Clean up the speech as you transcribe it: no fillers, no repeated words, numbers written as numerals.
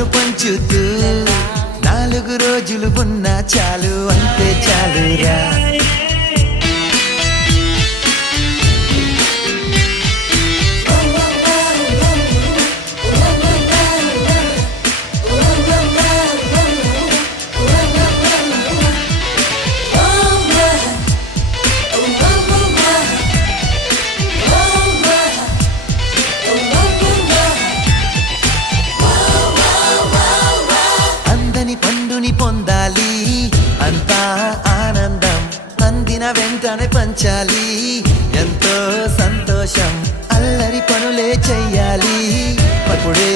నవ్వును పంచుతూ 4 రోజులు ఉన్నా చాలు అంతే చాలురా. పండుని పొందాలి అంతా ఆనందం, అందిన వెంటనే పంచాలి ఎంతో సంతోషం, అల్లరి పనులే చెయ్యాలి అప్పుడే